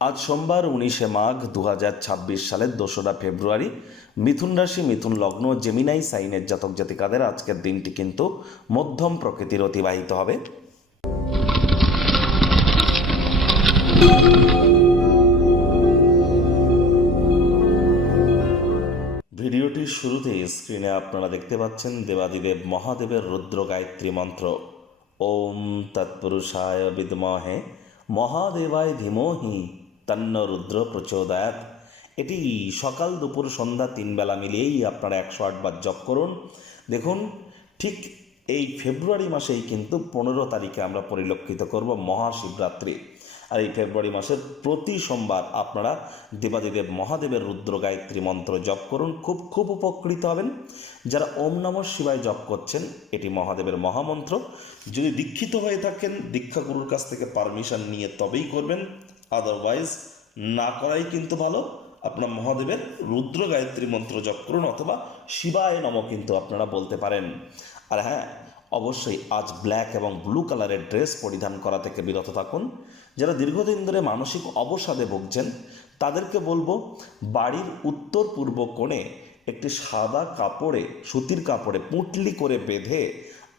আজ সোমবার 19শে মাঘ 2026 সালের 2রা ফেব্রুয়ারি। মিথুন রাশি, মিথুন লগ্ন, জেমিনাই সাইনের জাতক জাতিকাদের আজকের দিনটি কিন্তু মধ্যম প্রকৃতির অতিবাহিত হবে। ভিডিওটির শুরুতেই স্ক্রিনে আপনারা দেখতে পাচ্ছেন দেবাদিদেব মহাদেবের রুদ্র গায়ত্রী মন্ত্র। ওম তৎপুরুষায় বিদ্মহে মহাদেবায় ধীমহি তন্ন রুদ্র প্রচোদয়াৎ। এটি সকাল দুপুর সন্ধ্যা 3 বেলা মিলিয়েই আপনারা 108 বার জপ করুন। দেখুন, ঠিক এই ফেব্রুয়ারি মাসেই কিন্তু 15 তারিখে আমরা পরিলক্ষিত করব মহাশিবরাত্রি। আর এই ফেব্রুয়ারি মাসের প্রতি সোমবার আপনারা দেবাদিদেব মহাদেবের রুদ্র গায়ত্রী মন্ত্র জপ করুন, খুব উপকৃত হবেন। যারা ওম নমঃ শিবায় জপ করছেন, এটি মহাদেবের মহামন্ত্র। যদি দীক্ষিত হয়ে থাকেন, দীক্ষাগুরুর কাছ থেকে পারমিশন নিয়ে তবেই করবেন, আদারওয়াইজ না করাই কিন্তু ভালো। আপনার মহাদেবের রুদ্র গায়ত্রী মন্ত্র জপ করুন, অথবা শিবায় নমঃ কিন্তু আপনারা বলতে পারেন। আর হ্যাঁ, অবশ্যই আজ ব্ল্যাক এবং ব্লু কালারের ড্রেস পরিধান করা থেকে বিরত থাকুন। যারা দীর্ঘদিন ধরে মানসিক অবসাদে ভুগছেন, তাদেরকে বলবো বাড়ির উত্তর পূর্ব কোণে একটি সাদা কাপড়ে, সুতির কাপড়ে পুঁটলি করে বেঁধে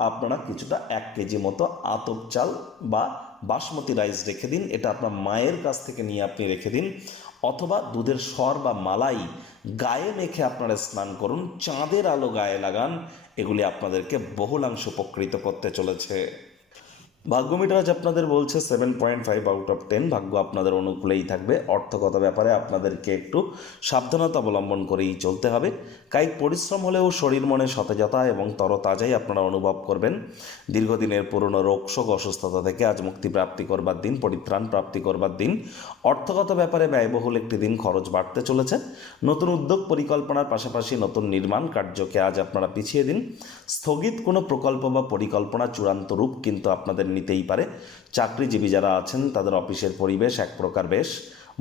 আপনারা কিছুটা 1 কেজি মতো আতপ চাল বা বাসমতি রাইস রেখে দিন। এটা আপনার মায়ের কাছ থেকে নিয়ে আপনি রেখে দিন, অথবা দুধের সর বা মালাই গায়ে মেখে আপনারা স্নান করুন, চাঁদের আলো গায়ে লাগান। এগুলি আপনাদেরকে বহুলাংশ উপকৃত করতে চলেছে। ভাগ্য মিটার আজ আপনাদের বলছে 7.5 আউট অফ 10। ভাগ্য আপনাদের অনুকূলেই থাকবে। অর্থগত ব্যাপারে আপনাদেরকে একটু সাবধানতা অবলম্বন করেই চলতে হবে। কায়িক পরিশ্রম হলেও শরীর মনে সতেজতা এবং তরতাজাই আপনারা অনুভব করবেন। দীর্ঘদিনের পুরনো রোগশোক অসুস্থতা থেকে আজ মুক্তি প্রাপ্তি করবার দিন, পরিত্রাণ প্রাপ্তি করবার দিন। অর্থগত ব্যাপারে ব্যয়বহুল একটি দিন, খরচ বাড়তে চলেছে। নতুন উদ্যোগ পরিকল্পনার পাশাপাশি নতুন নির্মাণ কার্যকে আজ আপনারা পিছিয়ে দিন। স্থগিত কোনো প্রকল্প বা পরিকল্পনা চূড়ান্ত রূপ কিন্তু আপনাদের নিতেই পারে। চাকরিজীবী যারা আছেন, তাদের অফিসের পরিবেশ এক প্রকার বেশ।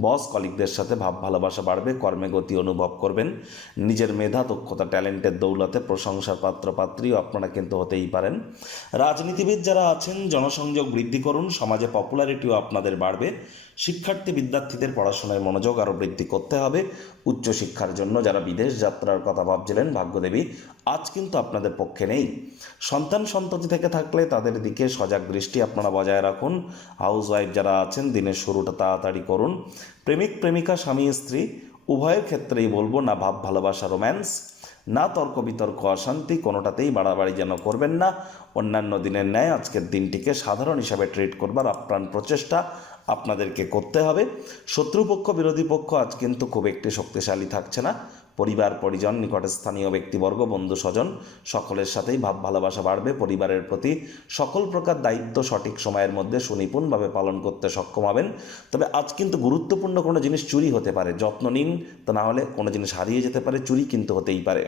বস কলিগদের সাথে ভাব ভালোবাসা বাড়বে, কর্মে গতি অনুভব করবেন। নিজের মেধা, দক্ষতা, ট্যালেন্টের দৌলতে প্রশংসার পাত্রপাত্রীও আপনারা কিন্তু হতেই পারেন। রাজনীতিবিদ যারা আছেন, জনসংযোগ বৃদ্ধি করুন, সমাজে পপুলারিটিও আপনাদের বাড়বে। শিক্ষার্থী বিদ্যার্থীদের পড়াশোনায় মনোযোগ আরও বৃদ্ধি করতে হবে। উচ্চশিক্ষার জন্য যারা বিদেশ যাত্রার কথা ভাবছিলেন, ভাগ্যদেবী আজ কিন্তু আপনাদের পক্ষে নেই। সন্তান সন্ততি থেকে থাকলে তাদের দিকে সজাগ দৃষ্টি আপনারা বজায় রাখুন। হাউসওয়াইফ যারা আছেন, দিনের শুরুটা তাড়াতাড়ি করুন। প্রেমিক প্রেমিকা, স্বামী স্ত্রী উভয়ের ক্ষেত্রেই বলবো, না ভাব ভালোবাসা রোম্যান্স, না তর্ক বিতর্ক অশান্তি, কোনোটাতেই বাড়াবাড়ি যেন করবেন না। অন্যান্য দিনের ন্যায় আজকের দিনটিকে সাধারণ হিসাবে ট্রিট করবার আপ্রাণ প্রচেষ্টা আপনাদেরকে করতে হবে। শত্রুপক্ষ, বিরোধী পক্ষ আজ কিন্তু খুব একটি শক্তিশালী থাকছে না। পরিবার পরিজন, নিকটে স্থানীয় ব্যক্তিবর্গ, বন্ধু স্বজন সকলের সাথেই ভাব ভালোবাসা বাড়বে। পরিবারের প্রতি সকল প্রকার দায়িত্ব সঠিক সময়ের মধ্যে সুনিপুণভাবে পালন করতে সক্ষম হবেন। তবে আজ কিন্তু গুরুত্বপূর্ণ কোনো জিনিস চুরি হতে পারে, যত্ন নিন, তা না হলে কোনো জিনিস হারিয়ে যেতে পারে, চুরি কিন্তু হতেই পারে।